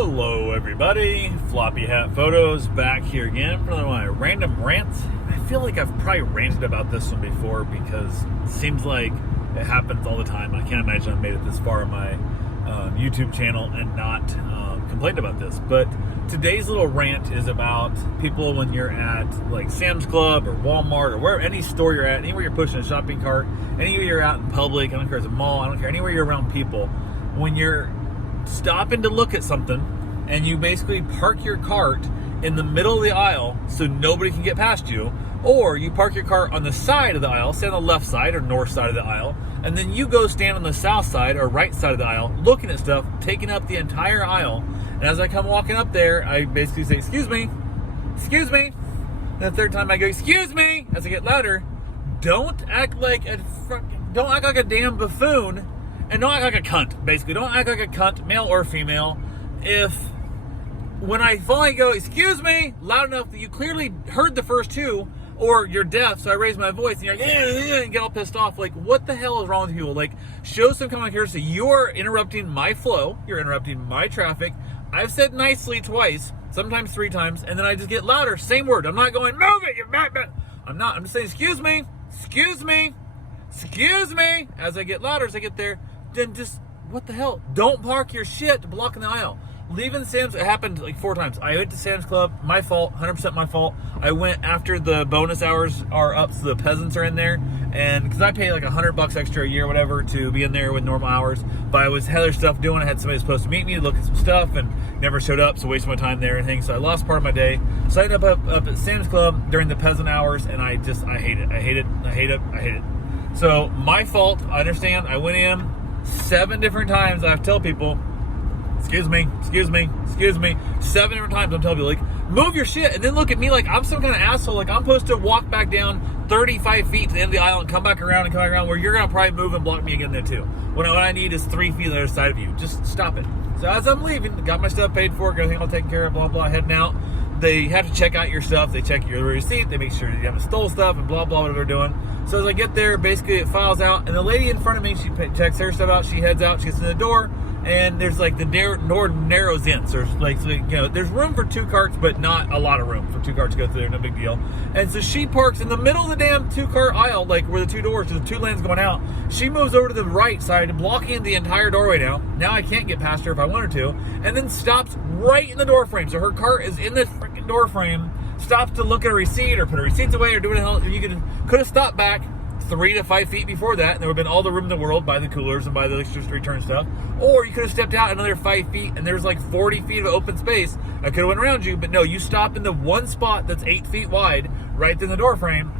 Hello everybody, Floppy Hat Photos back here again for another one of my random rants. I feel like I've probably ranted about this one before because it seems like it happens all the time. I can't imagine I've made it this far on my YouTube channel and not complained about this. But today's little rant is about people when you're at like Sam's Club or Walmart or wherever, any store you're at, anywhere you're pushing a shopping cart, anywhere you're out in public, I don't care if it's a mall, I don't care, anywhere you're around people, when you're stopping to look at something and you basically park your cart in the middle of the aisle so nobody can get past you, or you park your cart on the side of the aisle, say on the left side or north side of the aisle, and then you go stand on the south side or right side of the aisle looking at stuff, taking up the entire aisle. And as I come walking up there, I basically say, excuse me, and the third time I go, excuse me, as I get louder. Don't act like a damn buffoon. And don't act like a cunt, basically. Don't act like a cunt, male or female. If, when I finally go, excuse me, loud enough that you clearly heard the first two, or you're deaf, so I raise my voice, and you're like, and get all pissed off. Like, what the hell is wrong with people? Like, show some common courtesy. You're interrupting my flow. You're interrupting my traffic. I've said nicely twice, sometimes three times, and then I just get louder. Same word. I'm not going, move it, you're bad. I'm not. I'm just saying, excuse me. As I get louder, as I get there, then just, what the hell? Don't park your shit blocking the aisle. Leaving Sam's, it happened like 4 times. I went to Sam's Club, my fault, 100% my fault. I went after the bonus hours are up, so the peasants are in there. And because I pay like $100 extra a year, whatever, to be in there with normal hours. But I was had other stuff doing. I had somebody supposed to meet me, look at some stuff, and never showed up, so wasted my time there and things. So I lost part of my day. So I ended up at Sam's Club during the peasant hours, and I hate it. So my fault, I understand. I went in 7 different times. I have to tell people, excuse me. 7 different times I'm telling people, like, move your shit, and then look at me like I'm some kind of asshole, like I'm supposed to walk back down 35 feet to the end of the aisle and come back around where you're gonna probably move and block me again there too. What I need is 3 feet on the other side of you. Just stop it. So as I'm leaving, got my stuff paid for, got everything all taken care of, blah blah, heading out. They have to check out your stuff. They check your receipt. They make sure you haven't stole stuff and blah blah, whatever they're doing. So as I get there, basically it files out, and the lady in front of me, she checks her stuff out. She heads out. She gets in the door, and there's like the door narrows in. So there's like, there's room for 2 carts, but not a lot of room for 2 carts to go through there. No big deal. And so she parks in the middle of the damn 2-cart aisle, like where the 2 doors, there's 2 lanes going out. She moves over to the right side, blocking the entire doorway now. Now I can't get past her if I wanted to, and then stops right in the door frame. So her cart is in the freaking door frame. Stops to look at a receipt or put her receipts away or do what the hell. You could have stopped back 3 to 5 feet before that, and there would have been all the room in the world, buy the coolers and buy the extra return stuff. Or you could have stepped out another 5 feet, and there's like 40 feet of open space. I could have went around you, but no, you stopped in the one spot that's 8 feet wide, right in the door frame.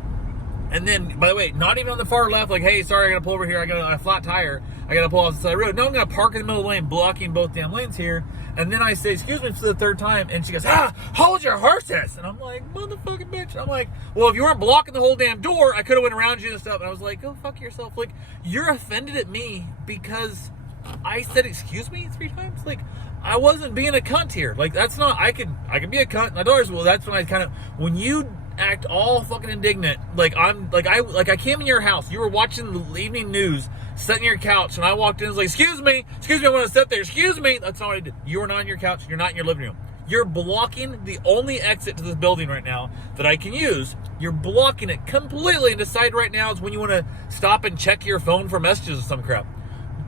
And then, by the way, not even on the far left, like, hey, sorry, I gotta pull over here, I got a flat tire, I gotta pull off the side of the road. No, I'm gonna park in the middle of the lane, blocking both damn lanes here. And then I say, excuse me, for the 3rd time, and she goes, hold your horses. And I'm like, motherfucking bitch. I'm like, well, if you weren't blocking the whole damn door, I could have went around you and stuff. And I was like, go fuck yourself. Like, you're offended at me because I said, excuse me 3 times? Like, I wasn't being a cunt here. Like, that's not, I could be a cunt. My daughter's, well, that's when I kind of, when you act all fucking indignant, I came in your house, you were watching the evening news, sitting on your couch, and I walked in and was like, excuse me, I want to sit there, excuse me. That's not what I did. You are not on your couch, you're not in your living room. You're blocking the only exit to this building right now that I can use. You're blocking it completely, and decide right now is when you want to stop and check your phone for messages or some crap.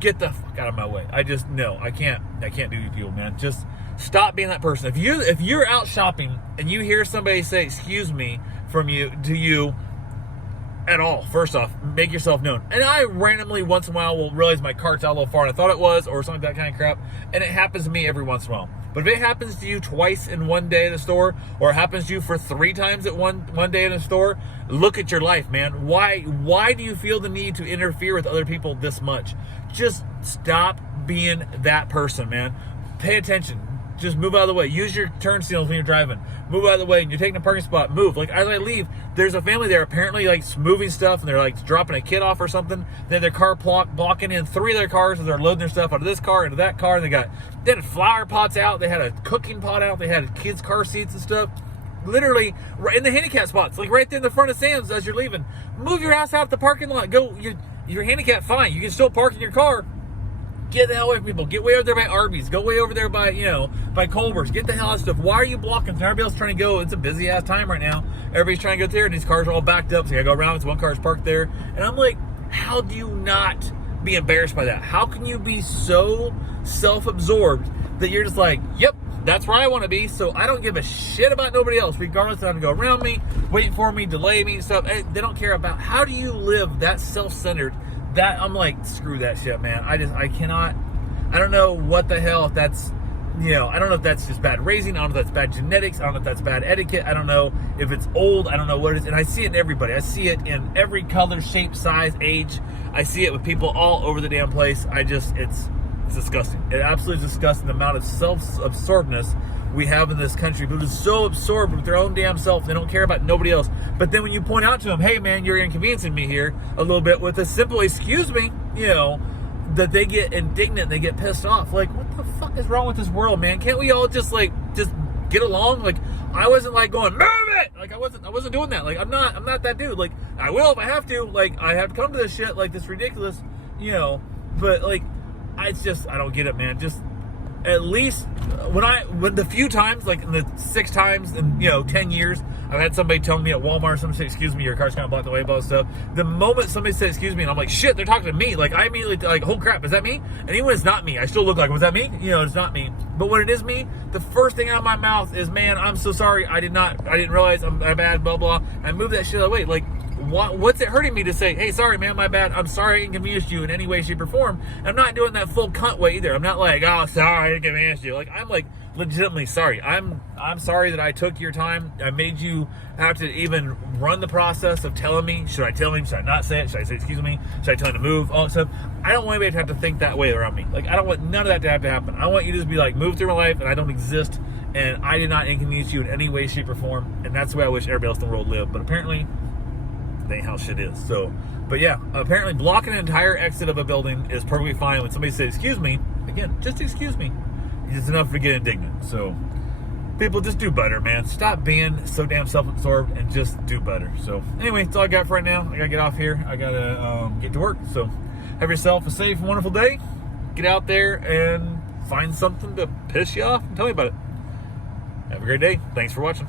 Get the fuck out of my way. I can't do you people, man. Just stop being that person. If you're out shopping and you hear somebody say excuse me to you at all, first off, make yourself known. And I randomly once in a while will realize my cart's out a little far and I thought it was, or something like that kind of crap. And it happens to me every once in a while. But if it happens to you twice in one day at the store, or it happens to you for 3 times at one day in a store, look at your life, man. Why do you feel the need to interfere with other people this much? Just stop being that person, man. Pay attention. Just move out of the way. Use your turn signals when you're driving. Move out of the way. And you're taking a parking spot, move. Like, as I leave, there's a family there apparently like moving stuff, and they're like dropping a kid off or something. They had their car blocking in 3 of their cars as they're loading their stuff out of this car into that car. And they had flower pots out. They had a cooking pot out. They had kids' car seats and stuff. Literally right in the handicap spots, like right there in the front of Sam's as you're leaving. Move your ass out the parking lot. Go. You're handicapped, fine. You can still park in your car. Get the hell away from people. Get way over there by Arby's. Go way over there by, by Culver's. Get the hell out of stuff. Why are you blocking? Everybody else trying to go. It's a busy ass time right now. Everybody's trying to go there, and these cars are all backed up. So you gotta go around. It's one car's parked there, and I'm like, how do you not be embarrassed by that? How can you be so self-absorbed that you're just like, yep, that's where I want to be, so I don't give a shit about nobody else, regardless of them to go around me, wait for me, delay me, stuff. They don't care about. How do you live that self-centered? That I'm like, screw that shit, man. I cannot. I don't know what the hell, if that's, I don't know if that's just bad raising. I don't know if that's bad genetics. I don't know if that's bad etiquette. I don't know if it's old. I don't know what it is. And I see it in everybody. I see it in every color, shape, size, age. I see it with people all over the damn place. It's disgusting. It absolutely is disgusting, the amount of self-absorbedness we have in this country. People are so absorbed with their own damn self, they don't care about nobody else. But then when you point out to them, hey man, you're inconveniencing me here a little bit with a simple excuse me, that they get indignant, they get pissed off. Like, what the fuck is wrong with this world, man? Can't we all just get along? Like, I wasn't like going, move it! Like, I wasn't doing that. Like, I'm not that dude. Like, I will if I have to. Like, I have to come to this shit. Like, this ridiculous, but like, I don't get it, man. Just at least when the few times, like in the 6 times in 10 years, I've had somebody tell me at Walmart, somebody say, excuse me, your car's kind of blocked the way, blah stuff. The moment somebody says excuse me, and I'm like, shit, they're talking to me. Like, I immediately like, oh crap, is that me? And even when it's not me, I still look like, was that me? It's not me. But when it is me, the first thing out of my mouth is, man, I'm so sorry. I didn't realize I'm bad, blah blah. I move that shit out of the way. Like, what's it hurting me to say, hey, sorry, man, my bad. I'm sorry I inconvenienced you in any way, shape, or form. I'm not doing that full cunt way either. I'm not like, oh, sorry, I inconvenienced you. Like, I'm like legitimately sorry. I'm sorry that I took your time. I made you have to even run the process of telling me. Should I tell him? Should I not say it? Should I say, excuse me? Should I tell him to move? All that stuff. I don't want anybody to have to think that way around me. Like, I don't want none of that to have to happen. I want you to just be like, move through my life and I don't exist and I did not inconvenience you in any way, shape, or form. And that's the way I wish everybody else in the world lived. But apparently, ain't how shit is. So, but yeah, apparently blocking an entire exit of a building is perfectly fine. When somebody says excuse me, again, just excuse me, it's enough to get indignant. So people, just do better, man. Stop being so damn self-absorbed and just do better. So anyway, that's all I got for right now. I gotta get off here. I gotta get to work. So have yourself a safe and wonderful day. Get out there and find something to piss you off and tell me about it. Have a great day. Thanks for watching.